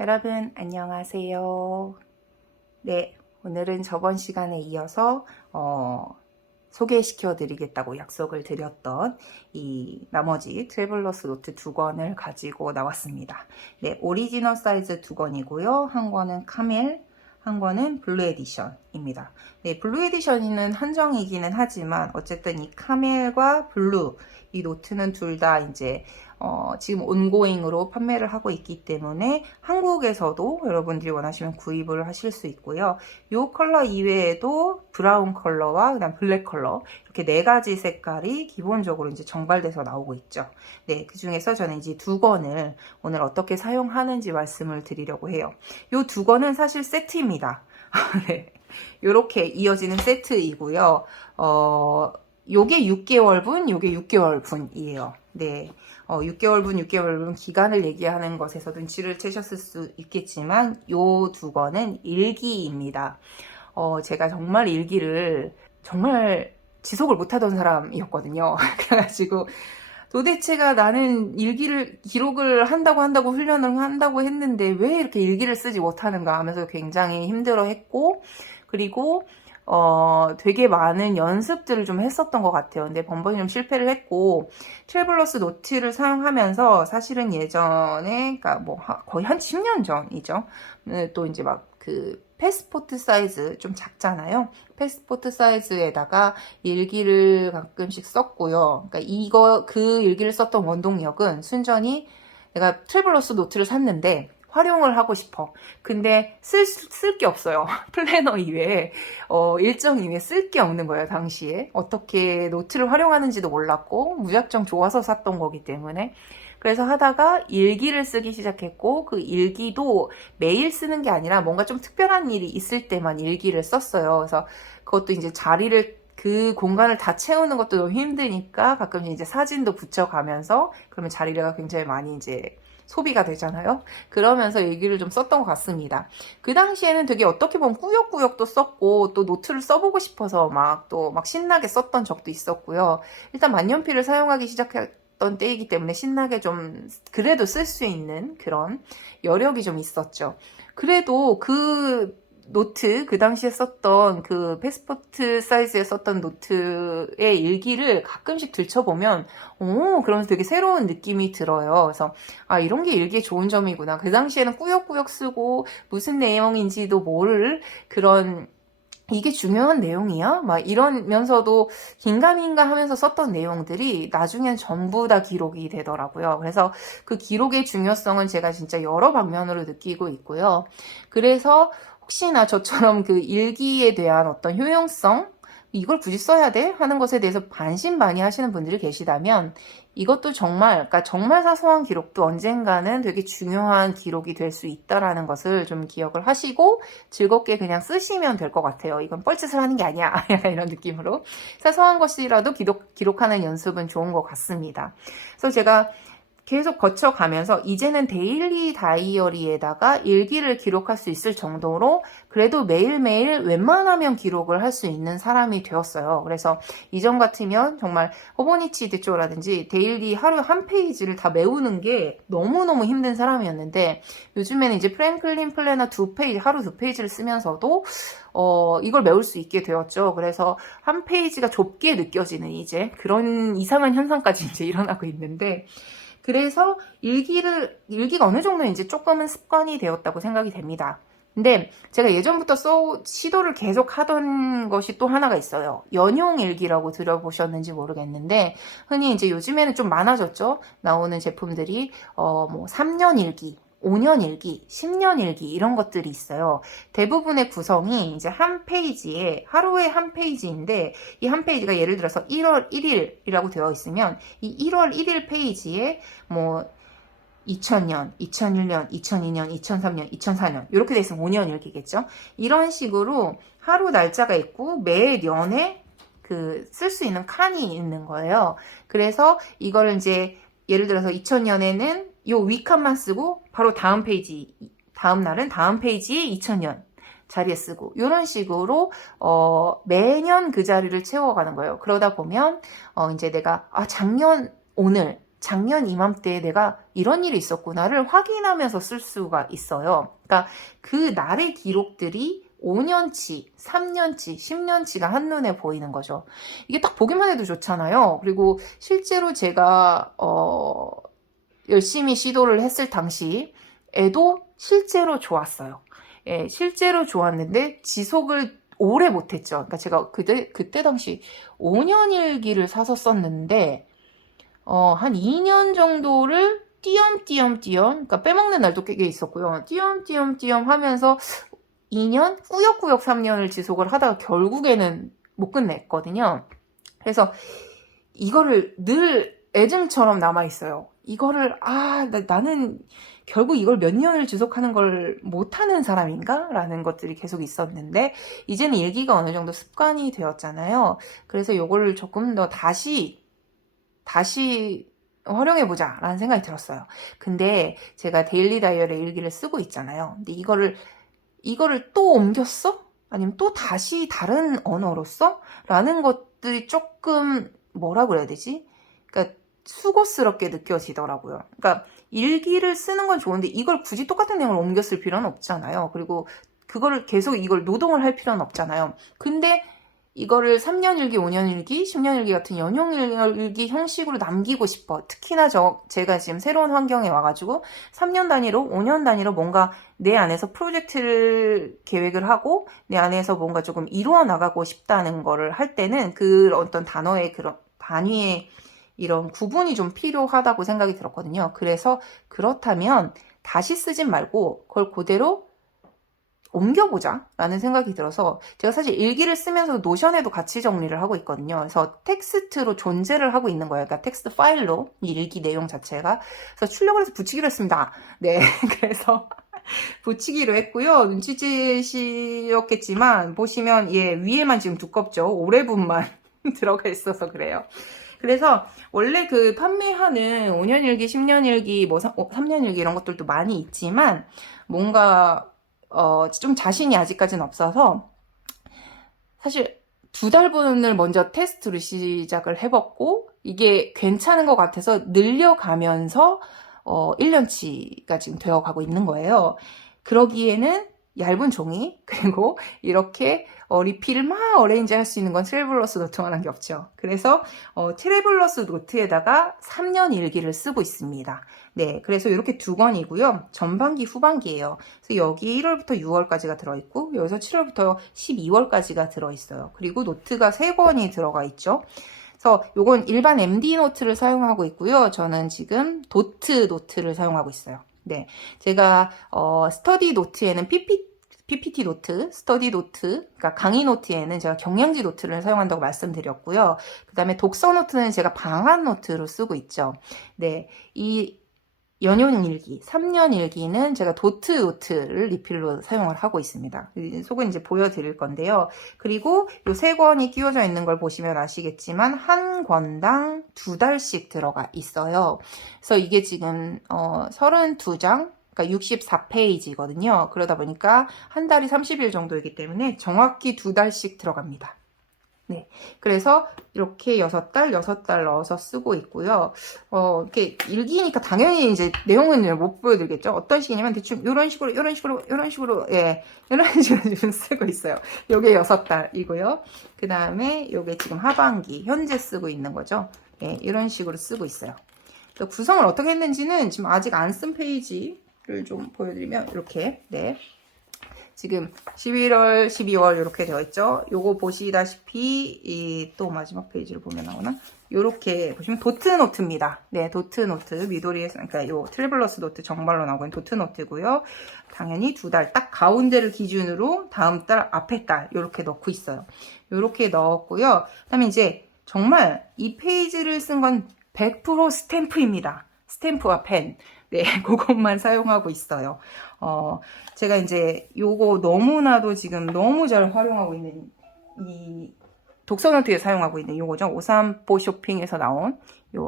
여러분 안녕하세요. 네, 오늘은 저번 시간에 이어서 소개시켜 드리겠다고 약속을 드렸던 이 나머지 트래블러스 노트 두 권을 가지고 나왔습니다. 네, 오리지널 사이즈 두 권이고요. 한 권은 카멜, 한 권은 블루 에디션입니다. 네, 블루 에디션은 한정이기는 하지만 어쨌든 이 카멜과 블루 이 노트는 둘 다 이제 지금 온고잉으로 판매를 하고 있기 때문에 한국에서도 여러분들이 원하시면 구입을 하실 수 있고요. 이 컬러 이외에도 브라운 컬러와 그다음 블랙 컬러 이렇게 네 가지 색깔이 기본적으로 이제 정발돼서 나오고 있죠. 네, 그 중에서 저는 이제 두 권을 오늘 어떻게 사용하는지 말씀을 드리려고 해요. 이 두 권은 사실 세트입니다. 네, 이렇게 이어지는 세트이고요. 요게 6개월분, 요게 6개월분이에요. 네. 6개월분 기간을 얘기하는 것에서 눈치를 채셨을 수 있겠지만, 요 두 권은 일기입니다. 제가 정말 일기를 정말 지속을 못하던 사람이었거든요. 그래가지고, 도대체가 나는 기록을 한다고 훈련을 한다고 했는데, 왜 이렇게 일기를 쓰지 못하는가 하면서 굉장히 힘들어 했고, 그리고, 되게 많은 연습들을 좀 했었던 것 같아요. 근데 번번이 좀 실패를 했고, 트래블러스 노트를 사용하면서 사실은 예전에, 그러니까 뭐 거의 한 10년 전이죠. 또 이제 막 패스포트 사이즈 좀 작잖아요. 패스포트 사이즈에다가 일기를 가끔씩 썼고요. 그러니까 그 일기를 썼던 원동력은 순전히 내가 트래블러스 노트를 샀는데, 활용을 하고 싶어. 근데 쓸 게 없어요. 플래너 이외에, 일정 이외에 쓸 게 없는 거예요, 당시에. 어떻게 노트를 활용하는지도 몰랐고, 무작정 좋아서 샀던 거기 때문에. 그래서 하다가 일기를 쓰기 시작했고, 그 일기도 매일 쓰는 게 아니라 뭔가 좀 특별한 일이 있을 때만 일기를 썼어요. 그래서 그것도 이제 그 공간을 다 채우는 것도 너무 힘드니까 가끔 이제 사진도 붙여가면서, 그러면 자리가 굉장히 많이 이제 소비가 되잖아요. 그러면서 일기를 좀 썼던 것 같습니다. 그 당시에는 되게 어떻게 보면 꾸역꾸역도 썼고 또 노트를 써보고 싶어서 막 신나게 썼던 적도 있었고요. 일단 만년필을 사용하기 시작했던 때이기 때문에 신나게 좀 그래도 쓸 수 있는 그런 여력이 좀 있었죠. 그래도 그 당시에 썼던 그 패스포트 사이즈에 썼던 노트의 일기를 가끔씩 들춰보면, 그러면서 되게 새로운 느낌이 들어요. 그래서, 이런 게 일기의 좋은 점이구나. 그 당시에는 꾸역꾸역 쓰고, 무슨 내용인지도 모를 이게 중요한 내용이야? 막 이러면서도 긴가민가 하면서 썼던 내용들이 나중엔 전부 다 기록이 되더라고요. 그래서 그 기록의 중요성은 제가 진짜 여러 방면으로 느끼고 있고요. 그래서 혹시나 저처럼 그 일기에 대한 어떤 효용성, 이걸 굳이 써야 돼? 하는 것에 대해서 반신반의 하시는 분들이 계시다면 이것도 그러니까 정말 사소한 기록도 언젠가는 되게 중요한 기록이 될 수 있다라는 것을 좀 기억을 하시고 즐겁게 그냥 쓰시면 될 것 같아요. 이건 뻘짓을 하는 게 아니야. 약간 이런 느낌으로. 사소한 것이라도 기록하는 연습은 좋은 것 같습니다. 그래서 제가 계속 거쳐가면서 이제는 데일리 다이어리에다가 일기를 기록할 수 있을 정도로 그래도 매일매일 웬만하면 기록을 할 수 있는 사람이 되었어요. 그래서 이전 같으면 정말 호보니치 대초라든지 데일리 하루 한 페이지를 다 메우는 게 너무너무 힘든 사람이었는데 요즘에는 이제 프랭클린 플래너 하루 두 페이지를 쓰면서도 이걸 메울 수 있게 되었죠. 그래서 한 페이지가 좁게 느껴지는 이제 그런 이상한 현상까지 이제 일어나고 있는데 그래서 일기가 어느 정도 이제 조금은 습관이 되었다고 생각이 됩니다. 근데 제가 예전부터 시도를 계속 하던 것이 또 하나가 있어요. 연용 일기라고 들어보셨는지 모르겠는데, 흔히 이제 요즘에는 좀 많아졌죠? 나오는 제품들이, 3년 일기, 5년 일기, 10년 일기 이런 것들이 있어요. 대부분의 구성이 이제 한 페이지에 하루에 한 페이지인데 이 한 페이지가 예를 들어서 1월 1일이라고 되어 있으면 이 1월 1일 페이지에 뭐 2000년, 2001년, 2002년, 2003년, 2004년 이렇게 돼 있으면 5년 일기겠죠. 이런 식으로 하루 날짜가 있고 매년에 쓸 수 있는 칸이 있는 거예요. 그래서 이걸 이제 예를 들어서 2000년에는 요 위칸만 쓰고 바로 다음 날은 다음 페이지에 2000년 자리에 쓰고 이런 식으로 매년 그 자리를 채워가는 거예요. 그러다 보면 이제 내가 작년 오늘 작년 이맘때에 내가 이런 일이 있었구나를 확인하면서 쓸 수가 있어요. 그러니까 그 날의 기록들이 5년치, 3년치, 10년치가 한눈에 보이는 거죠. 이게 딱 보기만 해도 좋잖아요. 그리고 실제로 제가 열심히 시도를 했을 당시에도 실제로 좋았어요. 예, 실제로 좋았는데 지속을 오래 못했죠. 그러니까 제가 그때 당시 5년 일기를 사서 썼는데 한 2년 정도를 띄엄띄엄, 그러니까 빼먹는 날도 꽤 있었고요. 띄엄띄엄 하면서 2년, 꾸역꾸역 3년을 지속을 하다가 결국에는 못 끝냈거든요. 그래서 이거를 늘 애증처럼 남아있어요. 이거를, 나는 결국 이걸 몇 년을 지속하는 걸 못하는 사람인가? 라는 것들이 계속 있었는데, 이제는 일기가 어느 정도 습관이 되었잖아요. 그래서 이거를 조금 더 다시 활용해보자 라는 생각이 들었어요. 근데 제가 데일리 다이어리 일기를 쓰고 있잖아요. 근데 이거를 또 옮겼어? 아니면 또 다시 다른 언어로 써? 라는 것들이 조금 뭐라 그래야 되지? 그러니까 수고스럽게 느껴지더라고요. 그러니까 일기를 쓰는 건 좋은데 이걸 굳이 똑같은 내용을 옮겨 쓸 필요는 없잖아요. 그리고 그거를 계속 이걸 노동을 할 필요는 없잖아요. 근데 이거를 3년 일기, 5년 일기, 10년 일기 같은 연용 일기 형식으로 남기고 싶어. 특히나 제가 지금 새로운 환경에 와가지고 3년 단위로, 5년 단위로 뭔가 내 안에서 프로젝트를 계획을 하고 내 안에서 뭔가 조금 이루어 나가고 싶다는 거를 할 때는 그 어떤 단어의 그런 단위의 이런 구분이 좀 필요하다고 생각이 들었거든요. 그래서 그렇다면 다시 쓰진 말고 그걸 그대로 옮겨보자 라는 생각이 들어서 제가 사실 일기를 쓰면서 노션에도 같이 정리를 하고 있거든요. 그래서 텍스트로 존재를 하고 있는 거예요. 그러니까 텍스트 파일로 이 일기 내용 자체가. 그래서 출력을 해서 붙이기로 했습니다. 네, 그래서 붙이기로 했고요. 눈치채시였겠지만 보시면 위에만 지금 두껍죠. 오래분만 들어가 있어서 그래요. 그래서 원래 그 판매하는 5년 일기, 10년 일기, 3년 일기 이런 것들도 많이 있지만 뭔가 좀 자신이 아직까지는 없어서 사실 2달분을 먼저 테스트로 시작을 해봤고 이게 괜찮은 것 같아서 늘려가면서 1년치가 지금 되어가고 있는 거예요. 그러기에는 얇은 종이 그리고 이렇게 리필을 막 어레인지 할 수 있는 건 트래블러스 노트만한 게 없죠. 그래서 트래블러스 노트에다가 3년 일기를 쓰고 있습니다. 네, 그래서 이렇게 2권이고요. 전반기, 후반기예요. 그래서 여기 1월부터 6월까지가 들어있고 여기서 7월부터 12월까지가 들어있어요. 그리고 노트가 3권이 들어가 있죠. 그래서 요건 일반 MD 노트를 사용하고 있고요. 저는 지금 도트 노트를 사용하고 있어요. 네, 제가 스터디 노트에는 PPT 노트, 스터디 노트, 그러니까 강의 노트에는 제가 경량지 노트를 사용한다고 말씀드렸고요. 그 다음에 독서 노트는 제가 방학 노트로 쓰고 있죠. 네, 이 연용 일기, 3년 일기는 제가 도트 노트를 리필로 사용을 하고 있습니다. 속은 이제 보여드릴 건데요. 그리고 이 3권이 끼워져 있는 걸 보시면 아시겠지만 한 권당 2달씩 들어가 있어요. 그래서 이게 지금 32장, 그러니까 64페이지거든요. 그러다 보니까 한 달이 30일 정도이기 때문에 정확히 2달씩 들어갑니다. 네, 그래서 이렇게 6달 넣어서 쓰고 있고요. 이렇게 일기니까 당연히 이제 내용은 못 보여드리겠죠. 어떤 식이냐면 대충 이런 식으로, 예, 이런 식으로 지금 쓰고 있어요. 요게 6달이고요. 그 다음에 요게 지금 하반기, 현재 쓰고 있는 거죠. 예, 이런 식으로 쓰고 있어요. 구성을 어떻게 했는지는 지금 아직 안 쓴 페이지를 좀 보여드리면 이렇게, 네. 지금 11월, 12월 이렇게 되어 있죠. 요거 보시다시피 또 마지막 페이지를 보면 나오나? 요렇게 보시면 도트 노트입니다. 네, 도트 노트 미도리에서 그러니까 요 트래블러스 노트 정발로 나오고 있는 도트 노트고요. 당연히 2달 딱 가운데를 기준으로 다음 달 앞에 달 요렇게 넣고 있어요. 요렇게 넣었고요. 그다음에 이제 정말 이 페이지를 쓴 건 100% 스탬프입니다. 스탬프와 펜. 네, 그것만 사용하고 있어요. 제가 이제 요거 너무나도 지금 너무 잘 활용하고 있는 이 독서노트에 사용하고 있는 요거죠. 오삼포 쇼핑에서 나온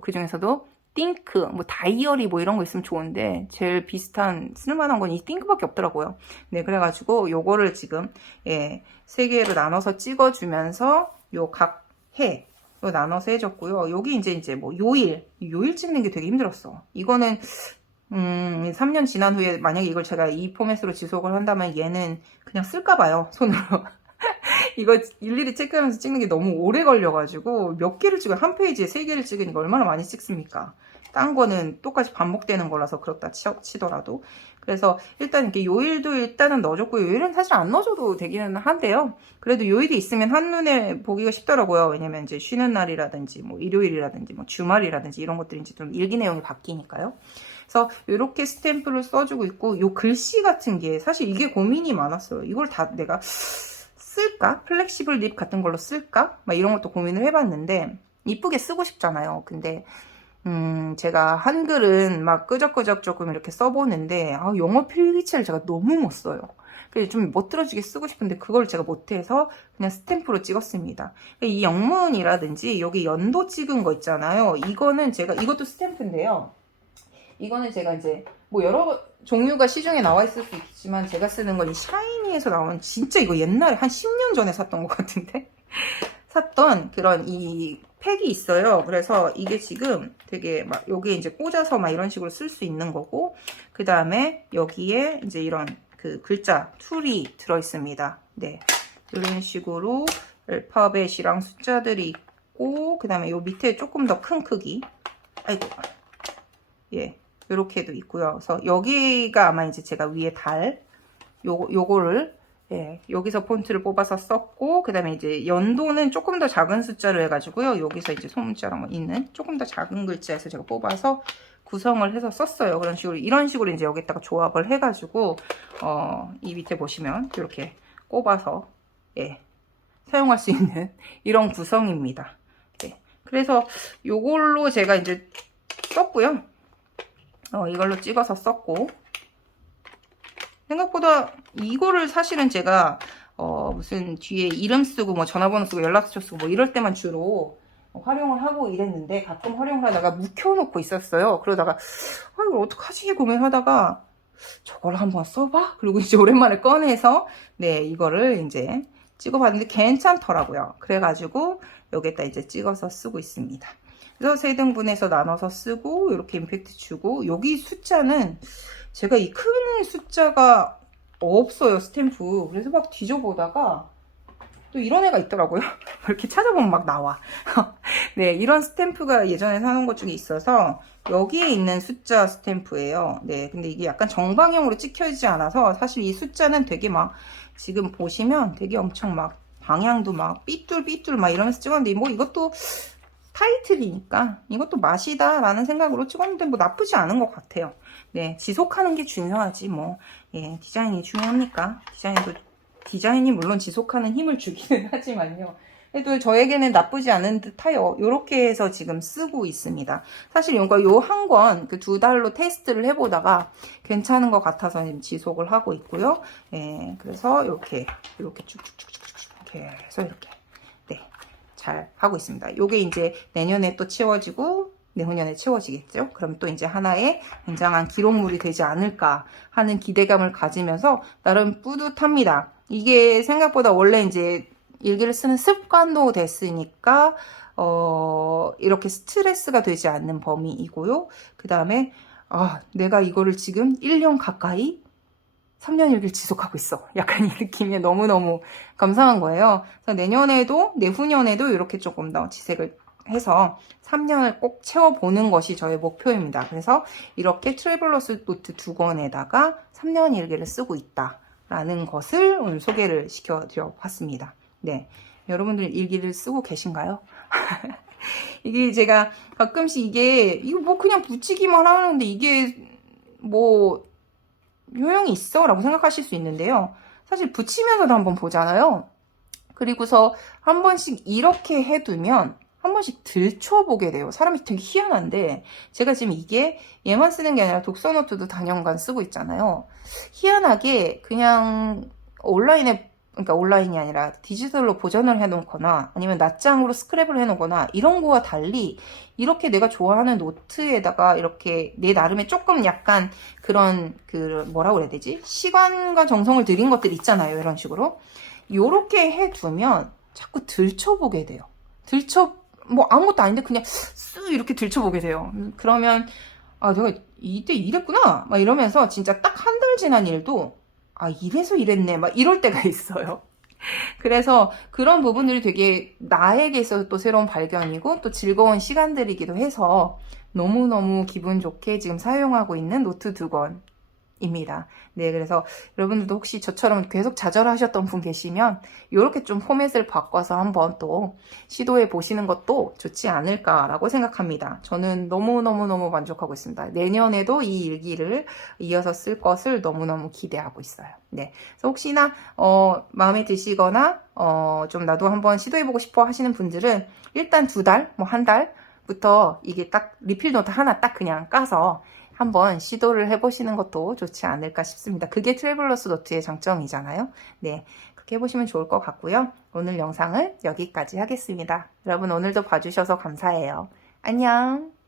그 중에서도 띵크, 뭐 다이어리 뭐 이런 거 있으면 좋은데 제일 비슷한 쓸만한 건 이 띵크밖에 없더라고요. 네, 그래가지고 요거를 지금 3개로 나눠서 찍어주면서 요 각 해 이거 나눠서 해줬고요. 여기 이제 뭐 요일 찍는 게 되게 힘들었어. 이거는 3년 지난 후에 만약에 이걸 제가 이 포맷으로 지속을 한다면 얘는 그냥 쓸까 봐요, 손으로. 이거 일일이 체크하면서 찍는 게 너무 오래 걸려가지고 몇 개를 찍어요. 한 페이지에 3개를 찍으니까 얼마나 많이 찍습니까? 딴 거는 똑같이 반복되는 거라서 그렇다 치더라도. 그래서 일단 이렇게 요일도 일단은 넣어줬고, 요일은 사실 안 넣어줘도 되기는 한데요. 그래도 요일이 있으면 한눈에 보기가 쉽더라고요. 왜냐면 이제 쉬는 날이라든지 뭐 일요일이라든지 뭐 주말이라든지 이런 것들이 이제 좀 일기 내용이 바뀌니까요. 그래서 이렇게 스탬프를 써주고 있고, 요 글씨 같은 게 사실 이게 고민이 많았어요. 이걸 다 내가 쓸까? 플렉시블 립 같은 걸로 쓸까? 막 이런 것도 고민을 해봤는데, 이쁘게 쓰고 싶잖아요. 근데 제가 한글은 막 끄적끄적 조금 이렇게 써보는데, 영어 필기체를 제가 너무 못 써요. 그래서 좀 멋들어지게 쓰고 싶은데 그걸 제가 못해서 그냥 스탬프로 찍었습니다. 이 영문이라든지 여기 연도 찍은 거 있잖아요. 이거는 이것도 스탬프인데요. 이거는 제가 이제 뭐 여러 종류가 시중에 나와 있을 수 있지만, 제가 쓰는 건 이 샤이니에서 나온, 진짜 이거 옛날에 한 10년 전에 샀던 것 같은데 샀던 그런 이 팩이 있어요. 그래서 이게 지금 되게 막 여기에 이제 꽂아서 막 이런 식으로 쓸 수 있는 거고, 그 다음에 여기에 이제 이런 그 글자 툴이 들어 있습니다. 네, 이런 식으로 알파벳이랑 숫자들이 있고, 그 다음에 요 밑에 조금 더 큰 크기, 아이고, 예, 요렇게도 있고요. 그래서 여기가 아마 이제 제가 위에 요거를, 예, 여기서 폰트를 뽑아서 썼고, 그 다음에 이제 연도는 조금 더 작은 숫자로 해가지고요. 여기서 이제 소문자랑 있는 조금 더 작은 글자에서 제가 뽑아서 구성을 해서 썼어요. 그런 식으로, 이런 식으로 이제 여기다가 조합을 해가지고, 이 밑에 보시면 이렇게 꼽아서, 예, 사용할 수 있는 이런 구성입니다. 네. 그래서 요걸로 제가 이제 썼고요. 이걸로 찍어서 썼고, 생각보다 이거를 사실은 제가 무슨 뒤에 이름 쓰고 뭐 전화번호 쓰고 연락처 쓰고 뭐 이럴 때만 주로 활용을 하고 이랬는데, 가끔 활용을 하다가 묵혀놓고 있었어요. 그러다가 이걸 어떡하지 고민하다가 저걸 한번 써봐? 그리고 이제 오랜만에 꺼내서 네, 이거를 이제 찍어봤는데 괜찮더라고요. 그래가지고 여기에다 이제 찍어서 쓰고 있습니다. 그래서 3등분해서 나눠서 쓰고, 이렇게 임팩트 주고, 여기 숫자는 제가 이 큰 숫자가 없어요, 스탬프. 그래서 막 뒤져보다가 또 이런 애가 있더라고요. 이렇게 찾아보면 막 나와. 네, 이런 스탬프가 예전에 사놓은 것 중에 있어서 여기에 있는 숫자 스탬프예요. 네, 근데 이게 약간 정방향으로 찍혀지지 않아서 사실 이 숫자는 되게 막 지금 보시면 되게 엄청 막 방향도 막 삐뚤 막 이러면서 찍었는데, 뭐 이것도 타이틀이니까 이것도 맛이다 라는 생각으로 찍었는데 뭐 나쁘지 않은 것 같아요. 네, 지속하는 게 중요하지 뭐. 예, 디자인이 중요합니까? 디자인이 물론 지속하는 힘을 주기는 하지만요. 그래도 저에게는 나쁘지 않은 듯하여 이렇게 해서 지금 쓰고 있습니다. 사실 이거 요 한 권 그 2달로 테스트를 해보다가 괜찮은 것 같아서 지금 지속을 하고 있고요. 예, 그래서 이렇게 쭉쭉쭉쭉쭉 이렇게 해서 이렇게 네, 잘 하고 있습니다. 요게 이제 내년에 또 채워지고 내후년에 채워지겠죠. 그럼 또 이제 하나의 굉장한 기록물이 되지 않을까 하는 기대감을 가지면서 나름 뿌듯합니다. 이게 생각보다 원래 이제 일기를 쓰는 습관도 됐으니까 이렇게 스트레스가 되지 않는 범위이고요. 그 다음에 내가 이거를 지금 1년 가까이 3년 일기를 지속하고 있어. 약간 이 느낌이 너무너무 감사한 거예요. 그래서 내후년에도 이렇게 조금 더 지색을 해서 3년을 꼭 채워보는 것이 저의 목표입니다. 그래서 이렇게 트래블러스 노트 2권에다가 3년 일기를 쓰고 있다라는 것을 오늘 소개를 시켜드려 봤습니다. 네, 여러분들 일기를 쓰고 계신가요? 이게 제가 가끔씩 이거 뭐 그냥 붙이기만 하는데 이게 뭐 요령이 있어? 라고 생각하실 수 있는데요. 사실 붙이면서도 한번 보잖아요. 그리고서 한 번씩 이렇게 해두면 한 번씩 들춰보게 돼요. 사람이 되게 희한한데, 제가 지금 얘만 쓰는 게 아니라 독서노트도 단연간 쓰고 있잖아요. 희한하게 그냥 그러니까 온라인이 아니라 디지털로 보존을 해놓거나 아니면 낱장으로 스크랩을 해놓거나 이런 거와 달리 이렇게 내가 좋아하는 노트에다가 이렇게 내 나름의 조금 약간 그런 뭐라고 그래야 되지? 시간과 정성을 들인 것들 있잖아요. 이런 식으로. 요렇게 해두면 자꾸 들춰보게 돼요. 뭐 아무것도 아닌데 그냥 쓱 이렇게 들춰보게 돼요. 그러면 아, 내가 이때 이랬구나 막 이러면서 진짜 딱 한 달 지난 일도 아, 이래서 이랬네 막 이럴 때가 있어요. 그래서 그런 부분들이 되게 나에게 있어서 또 새로운 발견이고 또 즐거운 시간들이기도 해서 너무너무 기분 좋게 지금 사용하고 있는 노트 두 권입니다. 네, 그래서 여러분들도 혹시 저처럼 계속 좌절하셨던 분 계시면 이렇게 좀 포맷을 바꿔서 한번 또 시도해 보시는 것도 좋지 않을까라고 생각합니다. 저는 너무너무너무 만족하고 있습니다. 내년에도 이 일기를 이어서 쓸 것을 너무너무 기대하고 있어요. 네, 그래서 혹시나 마음에 드시거나 좀 나도 한번 시도해보고 싶어 하시는 분들은 일단 2달, 뭐 1달부터 이게 딱 리필 노트 하나 딱 그냥 까서 한번 시도를 해보시는 것도 좋지 않을까 싶습니다. 그게 트래블러스 노트의 장점이잖아요. 네, 그렇게 해보시면 좋을 것 같고요. 오늘 영상을 여기까지 하겠습니다. 여러분 오늘도 봐주셔서 감사해요. 안녕.